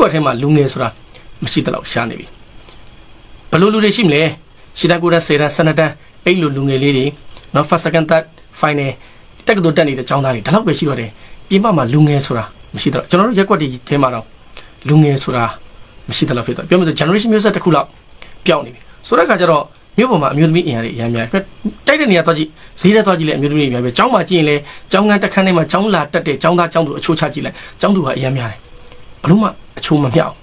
ကွက်ထဲမှာလူငယ်ဆိုတာမရှိတလောက်ရှားနေပြီဘယ်လိုလူတွေရှိမလဲရှီတာကိုရဆေရာဆနတန်အဲ့လိုလူငယ်လေးတွေနော် first second third final တက်ကတူတက်နေတဲ့ចောင်းသားတွေဒါတော့ပဲရှိတော့တယ်ပြင်ပမှာလူငယ်ဆိုတာမရှိတော့ကျွန်တော်တို့ရက်ကွက်တွေထဲမှာတော့လူငယ်ဆိုတာမရှိတလောက်ဖြစ်တော့ပြောမယ်ဆို generation မျိုးဆက်တစ်ခုလောက်ပျောက်နေပြီဆိုတဲ့အခါကျတော့မြို့ပေါ်မှာအမျိုးသမီးအင်အားတွေအများများပဲတိုက်တဲ့နေရာသွားကြည့်ဈေးထဲသွားကြည့်လဲအမျိုးသမီးတွေအများပဲចောင်းမှာကြည့်ရင်လဲចောင်းကန်းတစ်ခန်းထဲမှာចောင်းလာတက်တဲ့ចောင်းသားចောင်းသူအချိုးချကြည့်လိုက်ចောင်းသူကအများများတယ်ဘလို့မှ အချိုးမမြောက်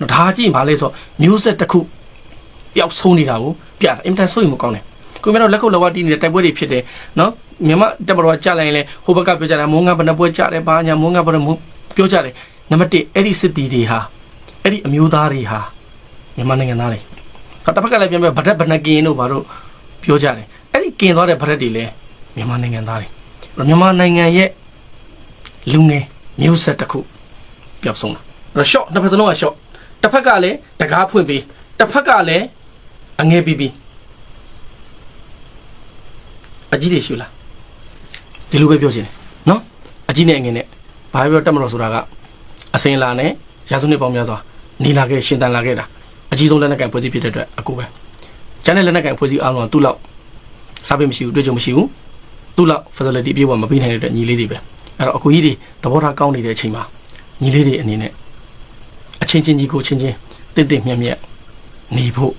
နော်ဒါကြည့်ရင်ဗာလဲဆိုမျိုးဆက်တစ်ခုပျောက်ဆုံးနေတာကိုပြတာအင်တန်ဆိုရင်မကောင်းတယ်ကိုမြတ်တော့လက်ခုပ်လက်ဝါးတီးနေတဲ့တိုက်ပွဲတွေဖြစ်တယ်နော်မြန်မာတက်ဘတော်ကြာလိုက်ရင်လဲဟိုဘက်ကပြောကြတာမုံငါဘယ်နှပွဲကြာတယ်ဘာညာမုံငါဘယ်နှပြောကြတယ်နံပါတ်1အဲ့ဒီစစ်တီတွေဟာအဲ့ဒီအမျိုးသားတွေဟာမြန်မာနိုင်ငံသားတွေတော့တစ်ဖက်ကလည်းပြန်ပြဗဒက်ဗနကင်းတို့ဘာတို့ပြောကြတယ်အဲ့ဒီကင်သွားတဲ့ဗဒက်တွေလည်းမြန်မာနိုင်ငံသားတွေအဲ့တော့မြန်မာနိုင်ငံရဲ့လူငယ်မျိုးဆက်တစ်ခုပျောက်ဆုံးတာ အဲ့တော့ short တစ်ဖက်စလုံးက short တစ်ဖက်ကလည်းတကားဖွင့်ပြီးတစ်ဖက်ကလည်းအငယ်ပြီးပြီးအကြီးတွေရှူလားဒီလိုပဲပြောချင်တယ်နော်အကြီးနဲ့အငယ်နဲ့ဘာပဲပြောတက်မလို့ဆိုတာကအစင်လာနဲ့ရာစုနှစ်ပေါင်းများစွာနေလာခဲ့ရှင်တန်လာခဲ့တာအကြီးဆုံးလက်နက်ကင်ဖွဲ့စည်းဖြစ်တဲ့အတွက်အကူပဲကျန်တဲ့လက်နက်ကင်ဖွဲ့စည်းအားလုံးကသူ့လောက်စားပေးမရှိဘူးတွေ့ကြုံမရှိဘူးသူ့လောက် facility အပြည့်အဝမပေးနိုင်တဲ့အတွက်ညီလေးတွေပဲအဲ့တော့အကူကြီးတွေသဘောထားကောင်းနေတဲ့အချိန်မှာညီလေးတွေအနေနဲ့ အချင်းချင်းကြီးကိုချင်းချင်းတင့်တင့်မြတ်မြတ်နေဖို့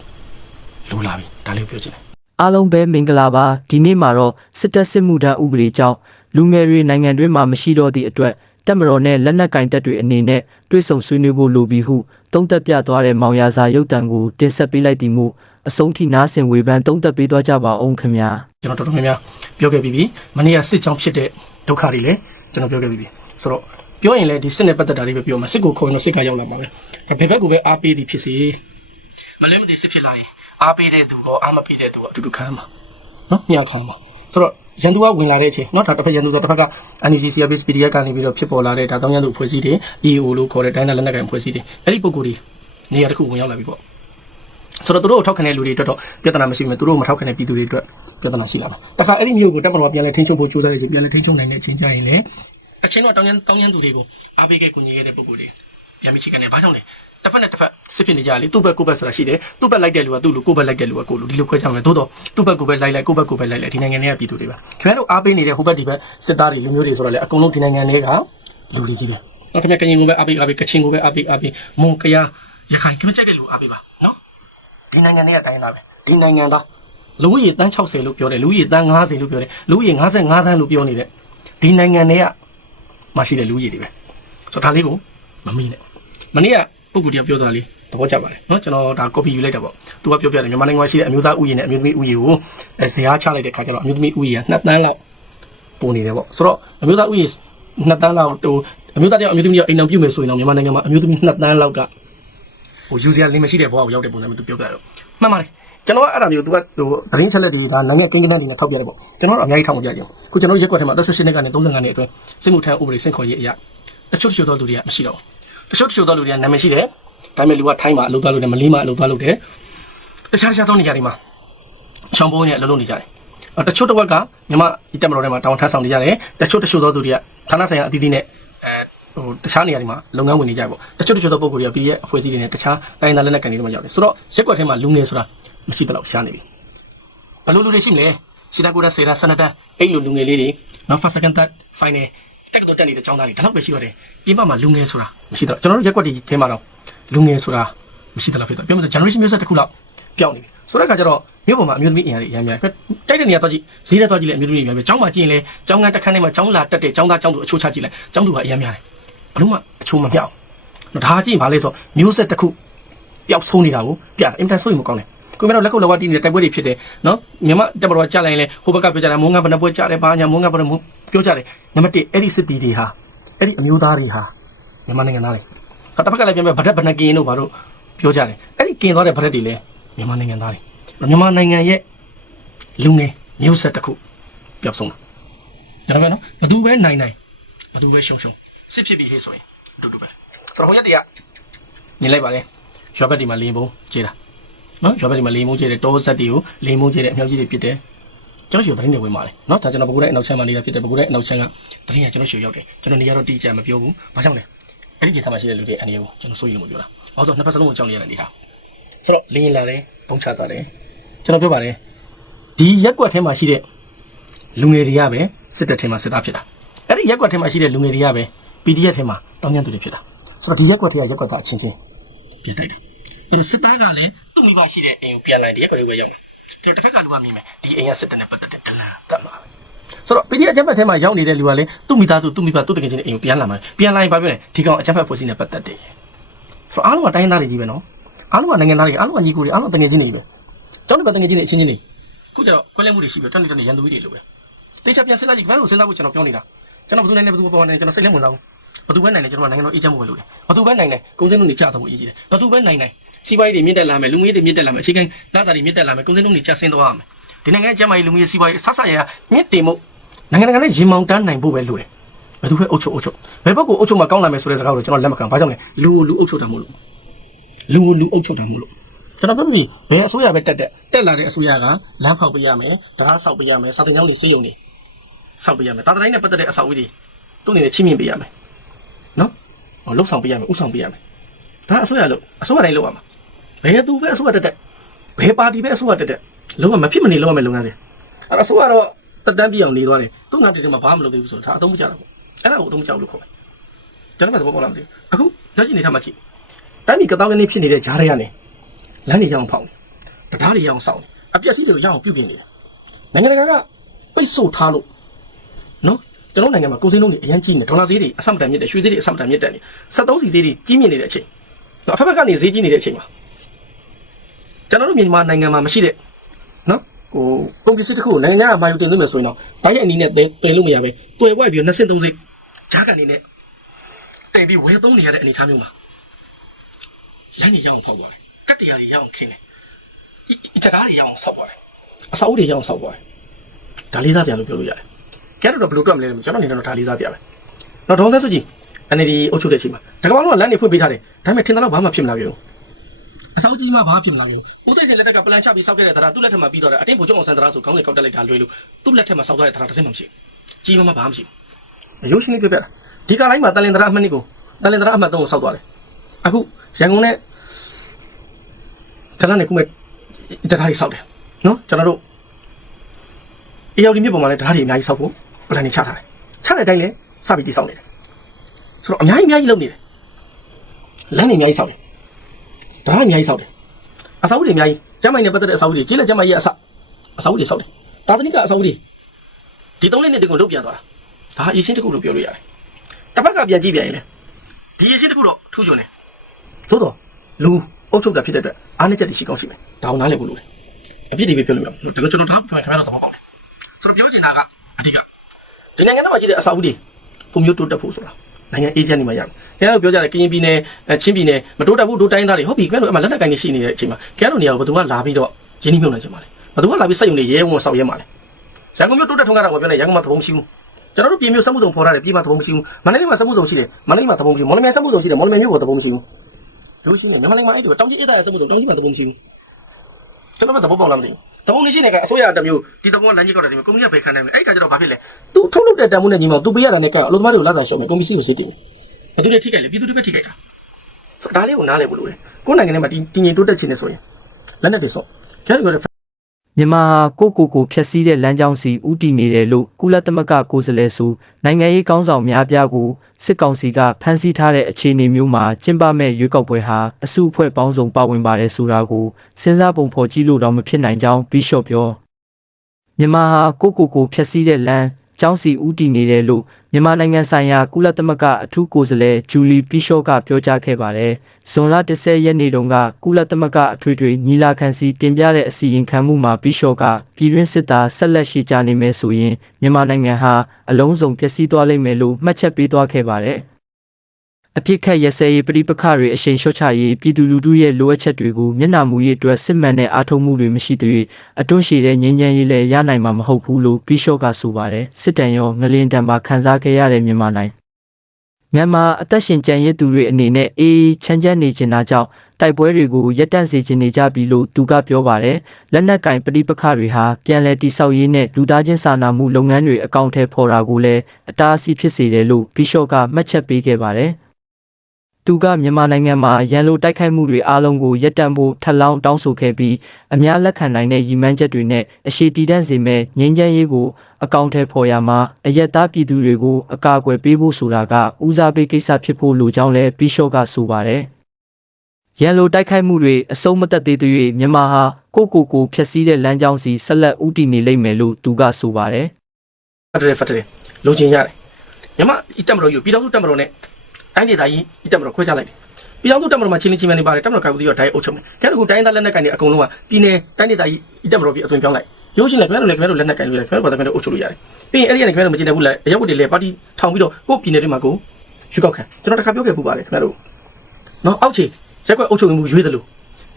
လိုလာပြီဒါလေးကိုပြောချင်တယ်အားလုံးပဲမင်္ဂလာပါဒီနေ့မှာတော့စစ်တပ်စစ်မှုထမ်းဥပဒေကြောင့်လူငယ်တွေနိုင်ငံတွင်းမှာမရှိတော့သည့်အတွက်တက်မတော်နဲ့လက်နက်ကင်တပ်တွေအနေနဲ့တွဲဆုံဆွေးနွေးဖို့လိုပြီးဟုတုံးသက်ပြသွားတဲ့မောင်ရစာရုပ်တံကိုတင်ဆက်ပေးလိုက်သည်မူအဆုံးထိနားဆင်ဝေဖန်တုံးသက်ပေးသွားကြပါအောင်ခင်ဗျာကျွန်တော်တော်တော်များများပြောခဲ့ပြီးပြီမနေ့ကစစ်ကြောင်းဖြစ်တဲ့ဒုက္ခတွေလည်းကျွန်တော်ပြောခဲ့ပြီးပြီဆိုတော့ ပြောရင်လည်းဒီစစ်နဲ့ပတ်သက်တာတွေပဲပြောမှာစစ်ကိုခေါ်ရင်တော့စစ်ကရောက်လာမှာပဲဘယ်ဘက်ကိုပဲအားပေးသည်ဖြစ်စေမလဲမသိစစ်ဖြစ်လာရင်အားပေးတဲ့သူကောအားမပေးတဲ့သူကောအတူတူခံမှာနော်ညခံမှာဆိုတော့ရန်သူကဝင်လာတဲ့အချိန်နော်ဒါတစ်ဖက်ရန်သူဆိုတစ်ဖက်က NUG CRPS PDF ကနေပြီးတော့ဖြစ်ပေါ်လာတဲ့ဒါတောင်းရန်သူအဖွဲ့အစည်းတွေ EO လို့ခေါ်တဲ့တိုင်းနယ်လက်နက်ကိုင်အဖွဲ့အစည်းတွေအဲ့ဒီပုံကိုယ်တွေနေရာတစ်ခုဝင်ရောက်လာပြီပေါ့ဆိုတော့သူတို့ကိုထောက်ခံတဲ့လူတွေအတွက်တော့ပြဿနာမရှိဘူးသူတို့ကိုမထောက်ခံတဲ့ပြည်သူတွေအတွက်ပြဿနာရှိလာမှာတခါအဲ့ဒီမျိုးကိုတက်မတော်ပြန်လဲထိန်းချုပ်ဖို့ကြိုးစားရခြင်းပြန်လဲထိန်းချုပ်နိုင်တဲ့အချိန်ကြရင်လည်း အချင်းတော့တောင်းရန်တောင်းရန်သူတွေကိုအားပေးခဲ့ကူညီခဲ့တဲ့ပုံကိုယ်တွေပြန်ပြီးချိကနေဘာကြောင့်လဲတစ်ဖက်နဲ့တစ်ဖက်စစ်ဖြစ်နေကြလေသူ့ဘက်ကိုယ့်ဘက်ဆိုတာရှိတယ်သူ့ဘက်လိုက်တဲ့လူကသူ့လူကိုယ့်ဘက်လိုက်တဲ့လူကကိုယ့်လူဒီလိုခွဲခြားမယ်သို့တော့သူ့ဘက်ကိုယ့်ဘက်လိုက်လိုက်ကိုယ့်ဘက်ကိုယ့်ဘက်လိုက်လိုက်ဒီနိုင်ငံတွေကပြည်သူတွေပါခင်ဗျားတို့အားပေးနေတဲ့ဟိုဘက်ဒီဘက်စစ်သားတွေလူမျိုးတွေဆိုတော့လေအကုန်လုံးဒီနိုင်ငံတွေကလူတွေကြီးပဲနော်ခင်ဗျာကရင်ကိုပဲအားပေးအားပေးကချင်ကိုပဲအားပေးအားပေးမွန်ကရရခိုင်ခင်ဗျာကြိုက်တဲ့လူအားပေးပါနော်ဒီနိုင်ငံတွေကတိုင်းသားပဲဒီနိုင်ငံသားလူဦးရေတန်း60လို့ပြောတယ်လူဦးရေတန်း50လို့ပြောတယ်လူဦးရေ55တန်းလို့ပြောနေတဲ့ဒီနိုင်ငံတွေက မှရှိတဲ့လူဦးရေတွေပဲဆိုတော့ဒါလေးကိုမမိနဲ့မနေ့ကပုဂ္ဂိုလ်တရားပြောတာလေးသဘောကျပါတယ်เนาะကျွန်တော်ဒါ copy ယူလိုက်တာပေါ့သူကပြောပြတယ်မြန်မာနိုင်ငံမှာရှိတဲ့အမျိုးသားဥယျာဉ်နဲ့အမျိုးသမီးဥယျာဉ်ကိုအဲဇရာချလိုက်တဲ့ခါကျတော့အမျိုးသမီးဥယျာဉ်က2တန်းလောက်ပုံနေတယ်ပေါ့ဆိုတော့အမျိုးသားဥယျာဉ်2တန်းလောက်ဟိုအမျိုးသားတယောက်အမျိုးသမီးတယောက်အိမ်အောင်ပြုမယ်ဆိုရင်တော့မြန်မာနိုင်ငံမှာအမျိုးသမီး2တန်းလောက်က ဟိုယူစရာလင်းမရှိတဲ့ဘဝကိုရောက်တဲ့ပုံစံမျိုးသူပြောပြတော့မှန်ပါတယ် ကျွန်တော်ကအဲ့ဒါမျိုးသူကဟိုသတင်းချက်လက်တွေဒါနိုင်ငံကိန်းကနန်းတွေနဲ့ထောက်ပြတယ်ပေါ့ကျွန်တော်တို့အများကြီးထောက်မပြကြဘူးခုကျွန်တော်တို့ရက်ကွက်ထဲမှာ18နှစ်ကနေ35နှစ်အတွင်းစစ်မှုထမ်းဥပဒေစင့်ခေါ်ရေးအရာတချို့တချို့သောလူတွေကမရှိတော့ဘူးတချို့တချို့သောလူတွေကနာမည်ရှိတယ်ဒါပေမဲ့လူကထိုင်းမှာအလုပ်သွားလုပ်တယ်မလေးမှာအလုပ်သွားလုပ်တယ်တခြားတခြားသောနေရာတွေမှာရှောင်းပုံးနဲ့အလုပ်လုပ်နေကြတယ်အော်တချို့တစ်ဝက်ကမြန်မာဒီတက်မတော်ထဲမှာတောင်းထမ်းဆောင်နေကြတယ်တချို့တချို့သောသူတွေကဌာနဆိုင်ရာအသီးသီးနဲ့အဲဟိုတခြားနေရာတွေမှာလုပ်ငန်းဝင်နေကြတယ်ပေါ့တချို့တချို့သောပုံကိုယ်တွေကပြည်ရဲ့အဖွဲ့အစည်းတွေနဲ့တခြားတိုင်းသားလက်နက်ကန်တွေမှာရောက်တယ်ဆိုတော့ရက်ကွက်ထဲမှာလူငယ်ဆိုတာ မရှိတော့ရှားနေပြီဘယ်လိုလူတွေရှိမလဲရှီတာကိုရာဆေရာဆနတန်အဲ့လိုလူငယ်လေးတွေနော် first second third final တက်ကတော်တက်နေတဲ့ចောင်းသားတွေဒါတော့ပဲရှိတော့တယ်ပြင်ပမှာလူငယ်ဆိုတာမရှိတော့ကျွန်တော်တို့ရက်ကွက်ဒီထဲမှာတော့လူငယ်ဆိုတာမရှိတော့ဖြစ်တော့ပြောမယ်ဆို generation မျိုးဆက်တစ်ခုလောက်ပျောက်နေပြီဆိုတဲ့အခါကျတော့မြို့ပေါ်မှာအမျိုးသမီးအင်အားတွေအများများပဲတိုက်တဲ့နေရာသွားကြည့်ဈေးထဲသွားကြည့်လေအမျိုးသမီးတွေအများများចောင်းမှာကြည့်ရင်လေចောင်းကတစ်ခန်းထဲမှာចောင်းလာတက်တဲ့ចောင်းသားចောင်းသူအချိုးချကြည့်လိုက်ចောင်းသူကအများများတယ်ဘလို့မှအချိုးမမြောက်ဘူးဒါကြည့်ရင်ဘာလဲဆိုမျိုးဆက်တစ်ခုပျောက်ဆုံးနေတာကိုပြတာအင်တန်ဆိုရင်မကောင်းနဲ့ ကိုမြတ်လက်ကုပ်လက်ဝါတီးနေတဲ့တိုက်ပွဲတွေဖြစ်တယ်နော်မြန်မာတက်ဘတော်ကြာလိုက်ရင်လေဟိုဘက်ကပြောကြတယ်မုံငါဘယ်နှပွဲကြာတယ်ဘာညာမုံငါဘယ်နှပြောကြတယ်နံပါတ်1အဲ့ဒီစစ်တီတွေဟာအဲ့ဒီအမျိုးသားတွေဟာမြန်မာနိုင်ငံသားတွေတော့တစ်ဖက်ကလည်းပြန်ပြဗဒက်ဗနကင်းတို့ဘာလို့ပြောကြတယ်အဲ့ဒီကင်သွားတဲ့ဗဒက်တွေလည်းမြန်မာနိုင်ငံသားတွေမြန်မာနိုင်ငံရဲ့လူငယ်မျိုးဆက်တစ်ခုပျောက်ဆုံးတာဒါပေမဲ့နော်ဘသူပဲနိုင်နိုင်ဘသူပဲရှုံရှုံစစ်ဖြစ်ပြီးဟေးဆိုရင်အတူတူပဲဆိုတော့ဟိုရက်တည်းကမြင်လိုက်ပါလေရွာဘက်ဒီမှာလေပုံကျေးတာ နော်ရွာဘက်ဒီမှာလေမုန်းကျဲတဲ့တောဆက်တွေကိုလေမုန်းကျဲတဲ့အမြောက်ကြီးတွေဖြစ်တယ်ကျွန်တော်ရှိသတင်းတွေဝင်ပါတယ်နော်ဒါကျွန်တော်ဘကူတဲ့အနောက်ချမ်းမှာနေတာဖြစ်တယ်ဘကူတဲ့အနောက်ချမ်းကသတင်းကကျွန်တော်ရှိရောက်တယ်ကျွန်တော်နေရာတော့တိကျမပြောဘူးဘာကြောင့်လဲအဲ့ဒီဒေသမှာရှိတဲ့လူတွေအနေကိုကျွန်တော်စိုးရိမ်လို့ပြောတာ။ဘာလို့ဆိုတော့နှစ်ဖက်စလုံးကိုကြောက်နေရတဲ့နေတာ။ဆိုတော့လင်းရင်လာတယ်ဘုံချသွားတယ်။ကျွန်တော်ပြောပါတယ်ဒီရက်ကွက်ထဲမှာရှိတဲ့လူငယ်တွေကပဲစစ်တပ်ထဲမှာစစ်သားဖြစ်တာ။အဲ့ဒီရက်ကွက်ထဲမှာရှိတဲ့လူငယ်တွေကပဲ PDF ထဲမှာတောင်းကျမ်းသူတွေဖြစ်တာ။ဆိုတော့ဒီရက်ကွက်ထဲကရက်ကွက်သားအချင်းချင်းပြတိုက်တယ်။အဲ့တော့ စစ်သားကလည်းသူ့မိဘရှိတဲ့အိမ်ကိုပြန်လိုက်ဒီရက်ကွက်လေးပဲရောက်မှာ။ကျွန်တော်တစ်ဖက်ကလူကမြင်မယ်ဒီအိမ်ကစစ်တပ်နဲ့ပတ်သက်တဲ့ဒလန်တတ်မှာပဲ။ဆိုတော့ PDF အကြမ်းဖက်ထဲမှာရောက်နေတဲ့လူကလည်းသူ့မိသားစုသူ့မိဘသူ့တကယ်ချင်းအိမ်ကိုပြန်လာမှာပြန်လာရင်ဘာပြောလဲဒီကောင်အကြမ်းဖက်ဖွဲ့စည်းနေပတ်သက်တယ်။ဆိုတော့အားလုံးကတိုင်းရင်းသားတွေကြီးပဲနော်။အားလုံးကနိုင်ငံသားတွေအားလုံးကညီကိုတွေအားလုံးတကယ်ချင်းတွေကြီးပဲ။ကျောင်းတွေပဲတကယ်ချင်းတွေအချင်းချင်းတွေခုကျတော့ခွဲလဲမှုတွေရှိပြီးတော့တနေ့တနေ့ရန်သူတွေလိုပဲ။တေချာပြန်စစ်လိုက်ကြည့်ခင်ဗျားတို့စဉ်းစားဖို့ကျွန်တော်ပြောနေတာ။ကျွန်တော်ဘယ်သူနိုင်နေဘယ်သူပေါ်နေကျွန်တော်စိတ်လဲမဝင်လာဘူး။ဘယ်သူပဲနိုင်နေကျွန်တော်နိုင်ငံတော်အေးချမ်းမှုပဲလုပ်တယ်။ဘယ်သူပဲနိုင်နေကုန်စည်နှုန်းတွေကျသွားဖို့အရေးကြီးတယ်။ဘယ်သူပဲနိုင်နေ စီးပွားရေးတွေမြင့်တက်လာမယ်လူမှုရေးတွေမြင့်တက်လာမယ်အခြေခံလစာတွေမြင့်တက်လာမယ်ကုန်စည်နှုန်းတွေကျဆင်းသွားရမယ်။ဒီနိုင်ငံရဲ့ကျန်းမာရေးလူမှုရေးစီးပွားရေးဆက်ဆက်ရရမြင့်တင်မှုနိုင်ငံတကာနဲ့ရင်မောင်တန်းနိုင်ဖို့ပဲလိုတယ်။ဘယ်သူပဲအုပ်ချုပ်အုပ်ချုပ်ဘယ်ဘက်ကိုအုပ်ချုပ်မှကောင်းလာမယ်ဆိုတဲ့စကားကိုကျွန်တော်လက်မခံဘာကြောင့်လဲလူကိုလူအုပ်ချုပ်တာမို့လို့လူကိုလူအုပ်ချုပ်တာမို့လို့ကျွန်တော်ပြောပြီးဘယ်အစိုးရပဲတက်တက်တက်လာတဲ့အစိုးရကလမ်းဖောက်ပေးရမယ်ဓာတ်ဆောက်ပေးရမယ်စာတင်ကျောင်းတွေစေးရုံတွေဆောက်ပေးရမယ်တာတိုင်းနဲ့ပတ်သက်တဲ့အဆောက်အဦတွေသူ့အနေနဲ့ချင်းမြင့်ပေးရမယ်နော်ဟောလှုပ်ဆောင်ပေးရမယ်ဥဆောင်ပေးရမယ်ဒါအစိုးရလို့အစိုးရတိုင်းလုပ်ရမှာ ဘယ်သူပဲအစိုးရတက်တက်ဘယ်ပါတီပဲအစိုးရတက်တက်လုံးဝမဖြစ်မနေလုပ်ရမယ်လုပ်ငန်းစဉ်အဲ့တော့အစိုးရတော့တက်တန်းပြအောင်နေသွားတယ်သူ့ငါတည်းကမှဘာမှမလုပ်သေးဘူးဆိုတော့ဒါအသုံးမကျတော့ဘူးအဲ့ဒါကိုအသုံးမကျဘူးလို့ခေါ်တယ်ကျွန်တော်ကသဘောပေါက်လားမသိဘူးအခုလက်ရှိနေထားမှကြည့်တိုင်းပြည်ကတောင်းကနေဖြစ်နေတဲ့ဂျားတွေကနေလမ်းတွေရအောင်ဖောက်နေတရားတွေရအောင်စောင့်နေအပြက်စီးတွေကိုရအောင်ပြုတ်ပြင်နေတယ်နိုင်ငံတကာကပိတ်ဆို့ထားလို့နော်ကျွန်တော်နိုင်ငံမှာကိုစင်းလုံးတွေအရင်ကြီးနေဒေါ်လာဈေးတွေအဆမတန်မြင့်တယ်ရွှေဈေးတွေအဆမတန်မြင့်တယ်73စီဈေးတွေကြီးမြင့်နေတဲ့အချိန်တော့အဖက်ဖက်ကနေဈေးကြီးနေတဲ့အချိန်မှာ ကျွန်တော်တို့မြန်မာနိုင်ငံမှာမရှိတဲ့နော်ဟိုကုန်ပစ္စည်းတစ်ခုကိုနိုင်ငံခြားကမာယူတင်သွင်းမယ်ဆိုရင်တော့တိုင်းရဲ့အနည်းနဲ့တင်လို့မရပဲတွေ့ဝဲပြီး20 30ဂျားကန်နေနဲ့တင်ပြီးဝယ်သုံးနေရတဲ့အနေအထားမျိုးမှာလမ်းတွေရအောင်ဖောက်သွားတယ်ကတ်တရားတွေရအောင်ခင်းတယ်ဒီတကားတွေရအောင်ဆောက်သွားတယ်အစာအုပ်တွေရအောင်ဆောက်သွားတယ်ဒါလေးစားစရာလို့ပြောလို့ရတယ်ကဲတော့ဘယ်လိုတွက်မလဲကျွန်တော်အနေနဲ့တော့ဒါလေးစားစရာပဲတော့ဒေါင်းသက်စုကြည့်အနေဒီအုပ်ချုပ်တဲ့အချိန်မှာတကဘာလုံးကလမ်းတွေဖွင့်ပေးထားတယ်ဒါပေမဲ့ထင်တယ်တော့ဘာမှဖြစ်မလာဘူး အစောကြီးမှဘာဖြစ်မလာဘူးဦးသိန်းစင်လက်ထက်ကပလန်ချပြီးစောက်ခဲ့တဲ့တရားသူ့လက်ထက်မှာပြီးတော့တယ်အတင်းကိုကျုံအောင်ဆန်တရားဆိုခေါင်းလေးကောက်တက်လိုက်တာလွယ်လို့သူ့လက်ထက်မှာစောက်သွားတဲ့တရားတစ်စက်မှမရှိဘူးကြီးမမဘာမှမရှိဘူးရုပ်ရှင်လေးပြပြဒီကလိုင်းမှာတလင်တရားအမှတ်နှစ်ကိုတလင်တရားအမှတ်သုံးကိုစောက်သွားတယ်အခုရန်ကုန်နဲ့တလန်နဲ့ကုမဲ့တရားကြီးစောက်တယ်နော်ကျွန်တော်တို့အေယော်ဒီမြစ်ပေါ်မှာလည်းတရားတွေအများကြီးစောက်ဖို့ပလန်နေချထားတယ်ချတဲ့အတိုင်းလည်းစပြီးတိစောက်နေတယ်ဆိုတော့အများကြီးအများကြီးလုပ်နေတယ်လမ်းတွေအများကြီးစောက်တယ် ဒါကအများကြီးစောက်တယ်အစာအုပ်တွေအများကြီးကျမ်းမိုင်နဲ့ပတ်သက်တဲ့အစာအုပ်တွေကျေးလက်ကျမ်းမိုင်ရဲ့အစအစာအုပ်တွေစောက်တယ်ဒါသနိကအစာအုပ်တွေဒီသုံးလေးနှစ်တကိုလုတ်ပြန်သွားတာဒါအရေးရှင်းတစ်ခုလို့ပြောလို့ရတယ်တစ်ဖက်ကပြန်ကြည့်ပြန်ရင်လေဒီအရေးရှင်းတစ်ခုတော့ထူးချွန်တယ်သို့တော့လူအုပ်ချုပ်တာဖြစ်တဲ့အတွက်အားနည်းချက်တွေရှိကောင်းရှိမယ်ဒါအောင်နားလည်ဖို့လိုတယ်အပြစ်တွေပဲပြောလို့မရဘူးဒီကကျွန်တော်ဒါပြောရင်ခင်ဗျားတို့သဘောပေါက်တယ်ဆိုတော့ပြောချင်တာကအဓိကဒီနိုင်ငံထဲမှာရှိတဲ့အစာအုပ်တွေပုံမျိုးတိုးတက်ဖို့ဆိုတာ နိုင်ငံအေဂျင့်တွေမှာရတယ်။ခင်ဗျားတို့ပြောကြတယ်ကရင်ပြည်နယ်အဲချင်းပြည်နယ်မတိုးတက်ဘူးတိုးတိုင်းသားတွေဟုတ်ပြီခင်ဗျားတို့အမှလက်နက်ကိုင်နေရှိနေတဲ့အချိန်မှာခင်ဗျားတို့နေရာကိုဘယ်သူကလာပြီးတော့ရင်းနှီးမြှုပ်နှံချင်ပါလဲ။ဘယ်သူကလာပြီးစိတ်ယုံနေရဲဝန်ဆောက်ရဲမှာလဲ။ရန်ကုန်မြို့တိုးတက်ထုံးကားတာကိုပြောနေရန်ကုန်မှာသဘုံမရှိဘူး။ကျွန်တော်တို့ပြည်မြို့စက်မှုစုံဖော်ထားတယ်ပြည်မှာသဘုံမရှိဘူး။မန္တလေးမှာစက်မှုစုံရှိတယ်မန္တလေးမှာသဘုံမရှိဘူး။မော်လမြိုင်စက်မှုစုံရှိတယ်မော်လမြိုင်မြို့ကသဘုံမရှိဘူး။လို့ရှိနေမြန်မာနိုင်ငံမှာအဲ့ဒီတောင်ကြီးအေးတာရဲ့စက်မှုစုံတောင်ကြီးမှာသဘုံမရှိဘူး။ကျွန်တော်ကသဘောပေါက်လားမသိဘူး။ တဘုံနေရှိနေကအစိုးရတစ်မျိုးဒီတဘုံကလမ်းကြီးကောက်တယ်ဒီမျိုးကုမ္ပဏီကဘယ်ခံနိုင်မလဲအဲ့ဒီကကြတော့ဘာဖြစ်လဲ။ तू ထုတ်လုပ်တဲ့တန်ဖိုးနဲ့ညီမ तू ပေးရတာနဲ့ကဲအလုပ်သမားတွေကိုလာစားရှော့မယ်ကွန်ပီစီကိုစေးတင်မယ်။ဘယ်သူတွေထိခိုက်လဲပြည်သူတွေပဲထိခိုက်တာ။ဆိုတော့ဒါလေးကိုနားလည်ဖို့လိုတယ်။ကိုယ်နိုင်ငံထဲမှာတည်တည်ငြိမ်တိုးတက်ခြင်းနဲ့ဆိုရင်လက်နဲ့တွေဆော့။ကျန်တဲ့ မြန်မာကိုကိုကိုဖျက်ဆီးတဲ့လမ်းကြောင်းစီဥတီနေတယ်လို့ကုလသမဂ္ဂကိုယ်စားလှယ်ဆိုနိုင်ငံရေးကောင်းဆောင်များပြားကိုစစ်ကောင်စီကဖမ်းဆီးထားတဲ့အခြေအနေမျိုးမှာကျင်းပမဲ့ရွေးကောက်ပွဲဟာအစုအဖွဲ့ပေါင်းစုံပါဝင်ပါတယ်ဆိုတာကိုစဉ်းစားပုံဖော်ကြည့်လို့တော့မဖြစ်နိုင်ကြောင်းဘီရှော့ပြောမြန်မာဟာကိုကိုကိုဖျက်ဆီးတဲ့လမ်း ကျောင်းစီဥတီနေတယ်လို့မြန်မာနိုင်ငံဆိုင်ရာကုလသမဂ္ဂအထူးကိုယ်စားလှယ်ဂျူလီပီရှော့ကပြောကြားခဲ့ပါတယ်။ဇွန်လ10ရက်နေ့တုန်းကကုလသမဂ္ဂအထွေထွေညီလာခံစီတင်ပြတဲ့အစီရင်ခံမှုမှာပီရှော့ကပြည်တွင်းစစ်သားဆက်လက်ရှိကြနေမယ်ဆိုရင်မြန်မာနိုင်ငံဟာအလုံးစုံပျက်စီးသွားလိမ့်မယ်လို့မှတ်ချက်ပေးသွားခဲ့ပါတယ်။ အဖြစ်ခက်ရစဲရေးပရိပခတွေအရှိန်လျှော့ချရေးပြည်သူလူထုရဲ့လိုအပ်ချက်တွေကိုမျက်နှာမူရေးအတွက်စစ်မှန်တဲ့အားထုတ်မှုတွေမရှိသေးအတွန်းရှိတဲ့ငြင်းချမ်းရေးလည်းရနိုင်မှာမဟုတ်ဘူးလို့ဘီရှော့ကဆိုပါတယ်စစ်တမ်းရောငလင်တံမှာခန်းစားခဲ့ရတဲ့မြန်မာနိုင်ငံမြန်မာအသက်ရှင်ကြံရည်သူတွေအနေနဲ့အေးချမ်းချမ်းနေချင်တာကြောင့်တိုက်ပွဲတွေကိုရပ်တန့်စေချင်နေကြပြီလို့သူကပြောပါတယ်လက်နက်ကင်ပဋိပက္ခတွေဟာပြန်လည်တိဆောက်ရေးနဲ့လူသားချင်းစာနာမှုလုပ်ငန်းတွေအကောင့်ထဲပေါ်တာကိုလည်းအတားအဆီးဖြစ်စေတယ်လို့ဘီရှော့ကမှတ်ချက်ပေးခဲ့ပါတယ် သူကမြန်မာနိုင်ငံမှာရန်လိုတိုက်ခိုက်မှုတွေအားလုံးကိုရပ်တန့်ဖို့ထပ်လောင်းတောင်းဆိုခဲ့ပြီးအများလက်ခံနိုင်တဲ့ရည်မှန်းချက်တွေနဲ့အရှိတည်တံ့စေမဲ့ငြိမ်းချမ်းရေးကိုအကောင့်ထဲပေါ်ရမှာအယက်သားပြည်သူတွေကိုအကာအကွယ်ပေးဖို့ဆိုတာကဦးစားပေးကိစ္စဖြစ်ဖို့လိုကြောင်းလည်းဘီရှော့ကဆိုပါတယ်ရန်လိုတိုက်ခိုက်မှုတွေအဆုံးမသက်သေးသေး၍မြန်မာဟာကိုယ့်ကိုယ်ကိုဖျက်ဆီးတဲ့လမ်းကြောင်းစီဆက်လက်ဦးတည်နေလိမ့်မယ်လို့သူကဆိုပါတယ်ဖတ်တယ်ဖတ်တယ်လုံချင်ရတယ်မြန်မာဤတက်မတော်ယူပြည်တော်စုတက်မတော်နဲ့ တိုင်းဒေသကြီးဤတက်မတော်ခွဲခြားလိုက်တယ်ပြည်တော်စုတက်မတော်မှာချင်းချင်းချင်းများနေပါတယ်တက်မတော်ကကူတီရောဒိုင်အုပ်ချုပ်မယ်ကျန်တဲ့ကူတိုင်းသားလက်နက်ကန်တွေအကုန်လုံးကပြည်နယ်တိုင်းဒေသကြီးဤတက်မတော်ပြည်အသွင်ပြောင်းလိုက်ရုပ်ရှင်လည်းခင်ဗျားတို့လည်းခင်ဗျားတို့လက်နက်ကန်တွေလည်းခင်ဗျားတို့ဘာသာခင်ဗျားတို့အုပ်ချုပ်လို့ရတယ်ပြီးရင်အဲ့ဒီကနေခင်ဗျားတို့မကျင်တဲ့ဘူးလားအရက်ဝတ်တွေလည်းပါတီထောင်ပြီးတော့ကိုယ့်ပြည်နယ်တွေမှာကိုရွေးကောက်ခံကျွန်တော်တခါပြောခဲ့ပူပါတယ်ခင်ဗျားတို့နော်အောက်ခြေရက်ကွက်အုပ်ချုပ်ရေးမှုရွေးတယ်လို့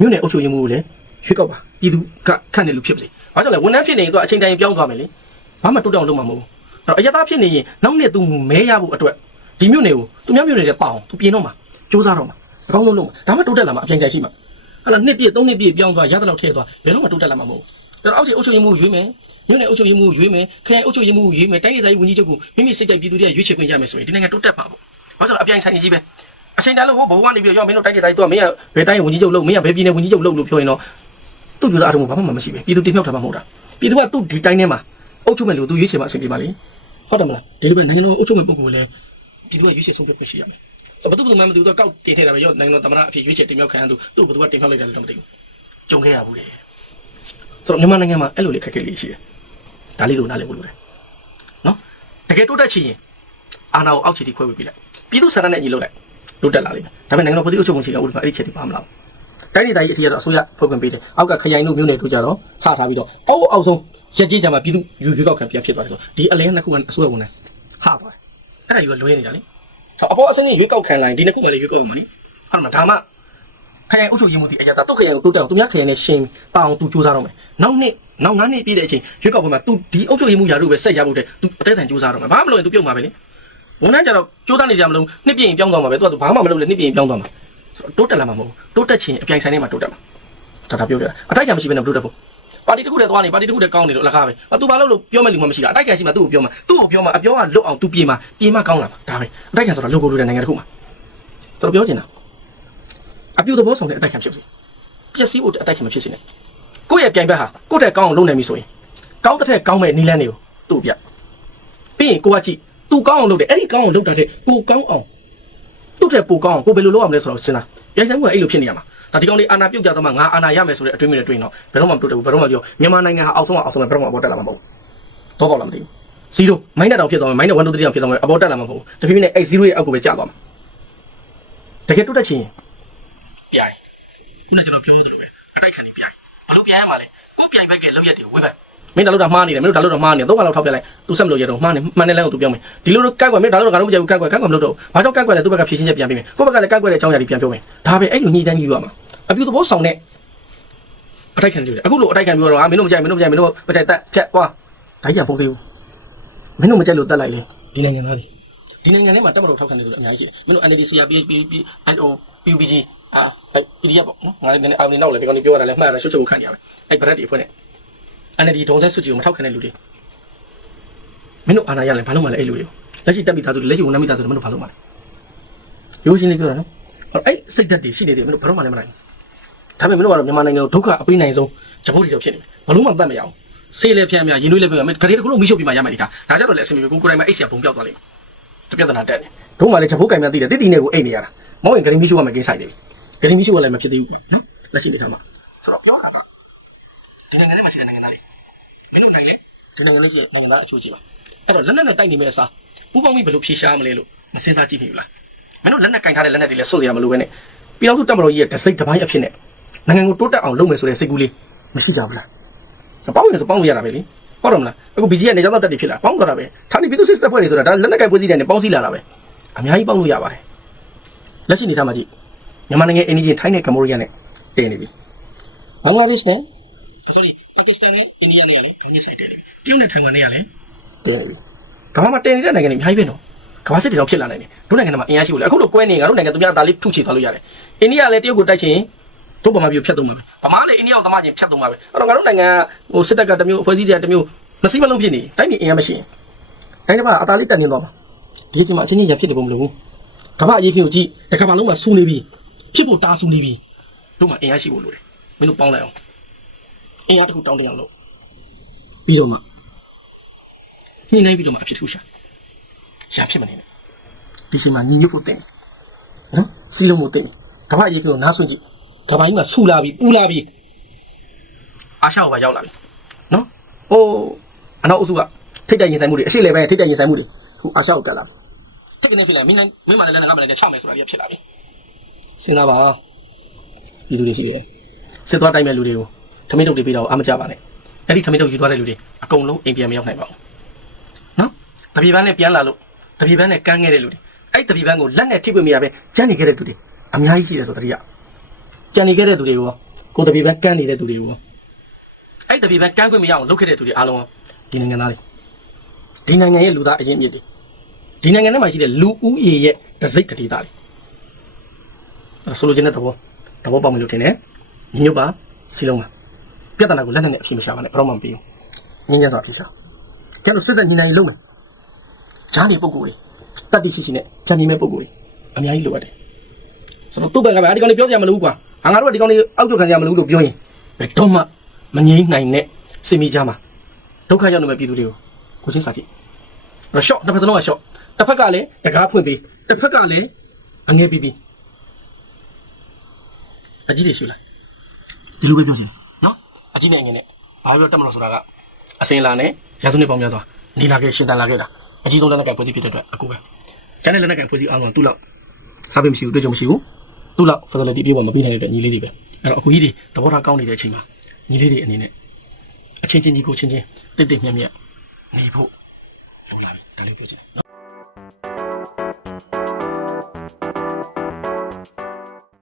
မြို့နယ်အုပ်ချုပ်ရေးမှုကိုလည်းရွေးကောက်ပါပြည်သူကခန့်တယ်လို့ဖြစ်ပါလေဘာကြောင့်လဲဝန်ထမ်းဖြစ်နေရင်သူကအချိန်တိုင်းပြောင်းသွားမယ်လေဘာမှတိုးတက်အောင်လုပ်မှာမဟုတ်ဘူးအဲ့တော့အယက်သားဖြစ်နေရင်နောက်နေ့ तू မဲရဖို့အတွက် ဒီမြို့နယ်ကိုသူများမြို့နယ်တွေပအောင် तू ပြင်တော့မှာစူးစမ်းတော့မှာအကောင်းဆုံးလုပ်မှာဒါမှတိုးတက်လာမှာအပြိုင်ဆိုင်ရှိမှာအဲ့တော့နှစ်ပြည့်သုံးနှစ်ပြည့်ပြောင်းသွားရသလောက်ထည့်သွားဘယ်တော့မှတိုးတက်လာမှာမဟုတ်ဘူးအဲ့တော့အောက်ခြေအုပ်ချုပ်ရေးမှုရွေးမယ်မြို့နယ်အုပ်ချုပ်ရေးမှုရွေးမယ်ခရိုင်အုပ်ချုပ်ရေးမှုရွေးမယ်တိုင်းဒေသကြီးဝန်ကြီးချုပ်ကိုမိမိစိတ်ကြိုက်ပြည်သူတွေကရွေးချယ်ခွင့်ရမယ်ဆိုရင်ဒီနိုင်ငံတိုးတက်ပါပေါ့ဘာလို့လဲအပြိုင်ဆိုင်ကြီးပဲအချိန်တန်လို့ဘိုးကနေပြီးတော့မင်းတို့တိုင်းဒေသကြီးတော့မင်းကဘယ်တိုင်းဝန်ကြီးချုပ်လုပ်မင်းကဘယ်ပြည်နယ်ဝန်ကြီးချုပ်လုပ်လို့ပြောရင်တော့သူ့ပြောတာအထုံးဘာမှမရှိပဲပြည်သူတင်မြှောက်တာမှမဟုတ်တာပြည်သူကသူ့ဒီတိုင်းထဲမှာအုပ်ချုပ်မဲ့လူသူရွေးချယ်မှာအဆင်ပြေပါလေဟုတ်တယ်မလားဒီလိုပဲနိုင်ငံတော်အုပ်ချုပ်မဲ့ပုဂ္ဂိုလ်လည်း ပြည်သူကရွေးချယ်ဆုံးဖြတ်ခွင့်ရှိရမယ်ဆိုတော့ဘယ်သူဘယ်သူမှမသိဘူးတော့ကောက်တင်ထည့်တာပဲရောနိုင်ငံတော်သမ္မတအဖြစ်ရွေးချယ်တင်မြှောက်ခံရသူသူ့ဘယ်သူကတင်မြှောက်လိုက်တယ်လို့တော့မသိဘူးကြုံခဲ့ရဘူးလေဆိုတော့မြန်မာနိုင်ငံမှာအဲ့လိုလေးခက်ခဲလေးရှိတယ်ဒါလေးလိုနားလည်ဖို့လိုတယ်နော်တကယ်တိုးတက်ချင်ရင်အာဏာကိုအောက်ခြေထိခွဲဝေပေးလိုက်ပြည်သူစံနဲ့အညီလုပ်လိုက်တိုးတက်လာလိမ့်မယ်ဒါပေမဲ့နိုင်ငံတော်ပြည်သူ့အုပ်ချုပ်မှုရှိတာဥပဒေမှာအဲ့ဒီချက်တွေပါမလားတိုင်းဒေသကြီးအထက်ကတော့အစိုးရဖွဲ့ခွင့်ပေးတယ်အောက်ကခရိုင်တို့မြို့နယ်တို့ကြတော့ခထားပြီးတော့အောက်အောက်ဆုံးရက်ကြီးကြမှာပြည်သူယူရွေးကောက်ခံပြန်ဖြစ်သွားတယ်ဆိုတော့ဒီအလဲနှစ်ခုကအစိုးရဝန်ထမ်းဟာသွားတယ် အဲ့ဒါယူကလွဲနေတာလေဆိုအပေါ်အစင်းကြီးရွေးကောက်ခံလိုက်ဒီနှစ်ခုမှလည်းရွေးကောက်မှာနိဟုတ်မှာဒါမှခရိုင်အုပ်ချုပ်ရေးမှုဒီအကြတာတုတ်ခရိုင်ကိုတိုးတက်အောင်သူများခရိုင်နဲ့ရှင်တောင်းသူစူးစမ်းတော့မယ်နောက်နှစ်နောက်ငါးနှစ်ပြည့်တဲ့အချိန်ရွေးကောက်ပွဲမှာသူဒီအုပ်ချုပ်ရေးမှုရာတို့ပဲဆက်ရဖို့တဲ့သူအသေးအံစူးစမ်းတော့မယ်ဘာမှမလုပ်ရင်သူပြုတ်မှာပဲလေဝန်ထမ်းကြတော့စူးစမ်းနေကြမလို့နှစ်ပြည့်ရင်ပြောင်းသွားမှာပဲသူကဘာမှမလုပ်လေနှစ်ပြည့်ရင်ပြောင်းသွားမှာတိုးတက်လာမှာမဟုတ်တိုးတက်ချင်းအပြိုင်ဆိုင်ထဲမှာတိုးတက်မှာဒါဒါပြောပြအတိုက်ခံမရှိဘဲနဲ့တိုးတက်ဖို့ ပါတီတစ်ခုတည်းသွားနေပါတီတစ်ခုတည်းကောင်းနေလို့အလကားပဲအတူဘာလို့လို့ပြောမဲ့လူမှမရှိတာအတိုက်ခံရှိမှသူ့ကိုပြောမှာသူ့ကိုပြောမှာအပြောကလွတ်အောင်သူပြေမှာပြေမှာကောင်းလာမှာဒါပဲအတိုက်ခံဆိုတာလောကိုလိုတဲ့နိုင်ငံတစ်ခုမှာဆိုတော့ပြောချင်တာအပြုသဘောဆောင်တဲ့အတိုက်ခံဖြစ်စေပျက်စီးဖို့အတိုက်ခံမဖြစ်စေနဲ့ကိုယ့်ရဲ့ပြိုင်ဘက်ဟာကိုယ့်တဲ့ကောင်းအောင်လုပ်နိုင်ပြီဆိုရင်ကောင်းတဲ့ထက်ကောင်းမဲ့နီလန်းတွေကိုသူ့ပြပြီးရင်ကိုကကြည့်သူကောင်းအောင်လုပ်တယ်အဲ့ဒီကောင်းအောင်လုပ်တာတဲ့ကိုကောင်းအောင်သူ့တဲ့ပိုကောင်းအောင်ကိုဘယ်လိုလုပ်ရမလဲဆိုတော့စဉ်းစားရိုက်ဆိုင်ကအဲ့လိုဖြစ်နေရမှာ ဒါဒီကောင်လေးအာနာပြုတ်ကြတော့မှငါအာနာရမယ်ဆိုတဲ့အတွေးမျိုးနဲ့တွေးရင်တော့ဘယ်တော့မှမတိုးတက်ဘူးဘယ်တော့မှပြောမြန်မာနိုင်ငံဟာအောက်ဆုံးအောင်ဆုံးပဲဘယ်တော့မှအပေါ်တက်လာမှာမဟုတ်ဘူးတော့ပေါ့လားမသိဘူးဇီရိုမိုင်းနဲ့တောင်ဖြစ်သွားမယ်မိုင်းနဲ့1 2 3တောင်ဖြစ်သွားမယ်အပေါ်တက်လာမှာမဟုတ်ဘူးတဖြည်းဖြည်းနဲ့အဲ့ဇီရိုရဲ့အောက်ကိုပဲကျသွားမှာတကယ်တိုးတက်ချင်ပြိုင်ခုနကကျွန်တော်ပြောသလိုပဲအတိုက်ခံနေပြိုင်ဘာလို့ပြိုင်ရမှာလဲကိုပြိုင်ဘက်ကလောက်ရက်တွေကိုဝေးပဲ မင်းဒါလို့တော့မှားနေတယ်မင်းတို့ဒါလို့တော့မှားနေတယ်သုံးခါလောက်ထောက်ပြလိုက်သူဆက်မလို့ရတော့မှားနေမှန်တဲ့လမ်းကိုသူပြောမယ်ဒီလိုလိုကက်ကွယ်မင်းဒါလို့တော့ငါတို့မကြိုက်ဘူးကက်ကွယ်ကက်ကွယ်မလုပ်တော့ဘာကြောင့်ကက်ကွယ်လဲသူ့ဘက်ကဖြည့်ရှင်းချက်ပြန်ပေးမယ်ကိုယ့်ဘက်ကလည်းကက်ကွယ်တဲ့အကြောင်းအရာတွေပြန်ပြောမယ်ဒါပဲအဲ့လိုညှိတန်းကြီးယူရမှာအပြုသဘောဆောင်တဲ့အတိုက်ခံတွေအခုလိုအတိုက်ခံပြောတော့ဟာမင်းတို့မကြိုက်မင်းတို့မကြိုက်မင်းတို့မကြိုက်တက်ဖြတ်သွားဒါကြီးကပုံသေးဘူးမင်းတို့မကြိုက်လို့တက်လိုက်လေဒီနိုင်ငံသားတွေဒီနိုင်ငံထဲမှာတက်မလို့ထောက်ခံနေလို့အများကြီးရှိတယ်မင်းတို့ NLD CRPH NO PUBG အာ PDF ပေါ့နော်ငါလည်းနည်းနည်းအာရုံနောက်လည်းဒီကောင်တွေပြောရတာလည်းမှတ်ရတာရှုပ်ချုပ်ခံရမယ်အဲ့ဗရက်တွေဖွဲ့နေ NLD ဒုံဆက်စုကြည်ကိုမထောက်ခံတဲ့လူတွေမင်းတို့အာဏာရလဲဘာလို့မလဲအဲ့လူတွေလက်ရှိတက်မိသားစုတွေလက်ရှိဝန်ထမ်းမိသားစုတွေမင်းတို့ဘာလို့မလဲရိုးရှင်းလေးပြောတာနော်အဲ့စိတ်ဓာတ်တွေရှိနေတယ်မင်းတို့ဘာလို့မလဲမနိုင်ဒါပေမဲ့မင်းတို့ကတော့မြန်မာနိုင်ငံကိုဒုက္ခအပေးနိုင်ဆုံးဂျပန်တွေတော့ဖြစ်နေတယ်ဘလို့မှတတ်မရအောင်ဆေးလည်းဖျက်မြရင်နှွေးလည်းပြရမယ်ခရီးတစ်ခုလုံးမိရှုပ်ပြီးမှရမယ်ဒီထားဒါကြတော့လည်းအဆင်ပြေကိုကိုယ်တိုင်မှအိတ်ဆရာဘုံပြောက်သွားလိမ့်မယ်တပြဿနာတက်နေဒုမှလည်းဂျပန်ကင်များသိတယ်တိတိနဲ့ကိုအိတ်နေရတာမောင်ရင်ဂရင်းမိရှုပ်ရမယ်ကိစ္စတွေဂရင်းမိရှုပ်ကလည်းမဖြစ်သေးဘူးနော်လက်ရှိနေထားမှာဆိုတော့ပြောတာကဒီနိုင်ငံထဲမှာရှိတဲ့နိုင်ငံသားတွေ မင်းတို့နိုင်လဲဒီနိုင်ငံလေးရှိနိုင်ငံသားအချိုးကြီးပါအဲ့တော့လက်နက်နဲ့တိုက်နေမယ့်အစားပူပေါင်းပြီးဘယ်လိုဖြေရှားမလဲလို့မစင်စားကြည့်မိဘူးလားမင်းတို့လက်နက်ကင်ထားတဲ့လက်နက်တွေလည်းစွတ်စရာမလိုပဲနဲ့ပြည်တော်စုတက်မတော်ကြီးရဲ့တစိတ်တစ်ပိုင်းအဖြစ်နဲ့နိုင်ငံကိုတိုးတက်အောင်လုပ်မယ်ဆိုတဲ့စိတ်ကူးလေးမရှိကြဘူးလားပေါင်းရဆိုပေါင်းလို့ရတာပဲလေဟုတ်တယ်မလားအခု BG ကနေကြောက်တက်တွေဖြစ်လာပေါင်းသွားတာပဲဌာနေပြည်သူစစ်တပ်ဖွဲ့တွေဆိုတာဒါလက်နက်ကင်ဖွဲ့စည်းတဲ့နဲ့ပေါင်းစည်းလာတာပဲအများကြီးပေါင်းလို့ရပါတယ်လက်ရှိနေထားမှာကြည့်မြန်မာနိုင်ငံအင်းကြီးထိုင်းနဲ့ကမ္ဘောဒီးယားနဲ့တည်နေပြီဘင်္ဂလားဒေ့ရှ်နဲ့ sorry ပါကစ္စတန်နဲ့အိန္ဒိယနဲ့ကလည်းခဏဆိုင်တယ်တရုတ်နဲ့ထိုင်ဝမ်နဲ့ကလည်းတင်းနေပြီကမ္ဘာမှာတင်းနေတဲ့နိုင်ငံတွေအများကြီးပဲနော်ကမ္ဘာစစ်တွေတော့ဖြစ်လာနိုင်တယ်တို့နိုင်ငံမှာအင်အားရှိလို့အခုလိုကွဲနေငါတို့နိုင်ငံသူများအသာလေးထုချေသွားလို့ရတယ်အိန္ဒိယလည်းတရုတ်ကိုတိုက်ချင်တို့ဗမာပြည်ဖြတ်သုံးမှာပဲဗမာလည်းအိန္ဒိယကိုသမားချင်းဖြတ်သုံးမှာပဲအဲ့တော့ငါတို့နိုင်ငံဟိုစစ်တပ်ကတစ်မျိုးအဖွဲ့အစည်းတွေကတစ်မျိုးမစိမလုံးဖြစ်နေတိုင်းပြည်အင်အားမရှိရင်တိုင်းတစ်ပါအသာလေးတက်နေသွားမှာဒီအချိန်မှာအချင်းချင်းရဖြစ်နေပုံမလို့ကမ္ဘာအရေးခင်းကိုကြည့်တကမ္ဘာလုံးမှာစူနေပြီဖြစ်ဖို့တာစူနေပြီတို့မှအင်အားရှိဖို့လိုတယ်မင်းတို့ပေါင်းလိုက်အောင် အင်အားတစ်ခုတောင်းတအောင်လို့ပြီးတော့မှညှိနှိုင်းပြီးတော့မှအဖြစ်တစ်ခုရှာရှာဖြစ်မနေနဲ့ဒီချိန်မှာညီညွတ်ဖို့တင်တယ်နော်စီလုံးဖို့တင်တယ်ကမ္ဘာအရေးခင်းကိုနားဆွင့်ကြည့်ကမ္ဘာကြီးမှာဆူလာပြီပူလာပြီအာရှကိုပါရောက်လာပြီနော်ဟိုအနောက်အုပ်စုကထိတ်တိုင်ရင်ဆိုင်မှုတွေအရှိလေပဲထိတ်တိုင်ရင်ဆိုင်မှုတွေဟိုအာရှကိုကတ်လာပြီဖြစ်ကနေဖြစ်လာမင်းနိုင်မင်းမလည်းလည်းငါမလည်းလည်းချမယ်ဆိုတာကြီးဖြစ်လာပြီစဉ်းစားပါဒီလူတွေရှိတယ်စစ်သွားတိုင်းမဲ့လူတွေကို ထမင်းတုပ်တွေပေးတော့အမကြပါနဲ့အဲ့ဒီထမင်းတုပ်ယူသွားတဲ့လူတွေအကုန်လုံးအိမ်ပြန်မရောက်နိုင်ပါဘူးနော်တပီပန်းနဲ့ပြန်လာလို့တပီပန်းနဲ့ကန်းခဲ့တဲ့လူတွေအဲ့တပီပန်းကိုလက်နဲ့ထိပ်ပွင့်မရပဲကြမ်းနေခဲ့တဲ့သူတွေအများကြီးရှိတယ်ဆိုတတိယကြမ်းနေခဲ့တဲ့သူတွေကိုကိုတပီပန်းကန်းနေတဲ့သူတွေကိုအဲ့တပီပန်းကန်းခွင့်မရအောင်လုပ်ခဲ့တဲ့သူတွေအားလုံးဒီနိုင်ငံသားတွေဒီနိုင်ငံရဲ့လူသားအရင်အမြစ်တွေဒီနိုင်ငံထဲမှာရှိတဲ့လူဦးရေရဲ့တစိတ်တတိသားတွေအဲ့ဒါဆိုလိုချင်တဲ့သဘောသဘောပေါက်မယ်လို့ထင်တယ်ညီညွတ်ပါစီလုံးပါ ပြဿနာကိုလက်နဲ့နဲ့အဖြေမရှာပါနဲ့ဘယ်တော့မှမပြီးဘူးငင်းညံ့စွာအဖြေရှာကျန်တော့စစ်စစ်ညီနိုင်လုံးမယ်ဂျားနေပုံကိုယ်တွေတတ်တိရှိရှိနဲ့ဖြန်ပြင်းမဲ့ပုံကိုယ်တွေအများကြီးလိုအပ်တယ်ဆိုတော့သူ့ဘက်ကပဲအဲ့ဒီကောင်လေးပြောစရာမလိုဘူးကွာငါတို့ကဒီကောင်လေးအောက်ကျခံစရာမလိုဘူးလို့ပြောရင်ဘယ်တော့မှမငြိမ်းနိုင်နဲ့စင်မိကြမှာဒုက္ခရောက်နေမဲ့ပြည်သူတွေကိုကိုချင်းစာကြည့်တော့ short တစ်ဖက်စလုံးက short တစ်ဖက်ကလည်းတကားဖွင့်ပြီးတစ်ဖက်ကလည်းအငဲပြီးပြီးအကြီးတွေရှူလိုက်ဒီလိုပဲပြောချင်နော် အကြီးနဲ့အငဲနဲ့ဘာပြောတတ်မလို့ဆိုတာကအစင်လာနဲ့ရာစုနှစ်ပေါင်းများစွာနေလာခဲ့ရှင်တန်လာခဲ့တာအကြီးဆုံးလက်နက်ကင်ဖွဲ့စည်းဖြစ်တဲ့အတွက်အခုပဲကျန်တဲ့လက်နက်ကင်ဖွဲ့စည်းအားလုံးကသူ့လောက်စားပေးမရှိဘူးတွေ့ကြုံမရှိဘူးသူ့လောက် facility ပြေပေါ်မပေးနိုင်တဲ့အတွက်ညီလေးတွေပဲအဲ့တော့အခုကြီးတွေသဘောထားကောင်းနေတဲ့အချိန်မှာညီလေးတွေအနေနဲ့အချင်းချင်းကြီးကိုချင်းချင်းတိတ်တိတ်မြတ်မြတ်နေဖို့လိုလာပြီဒါလေးပြောချင်တယ်နော်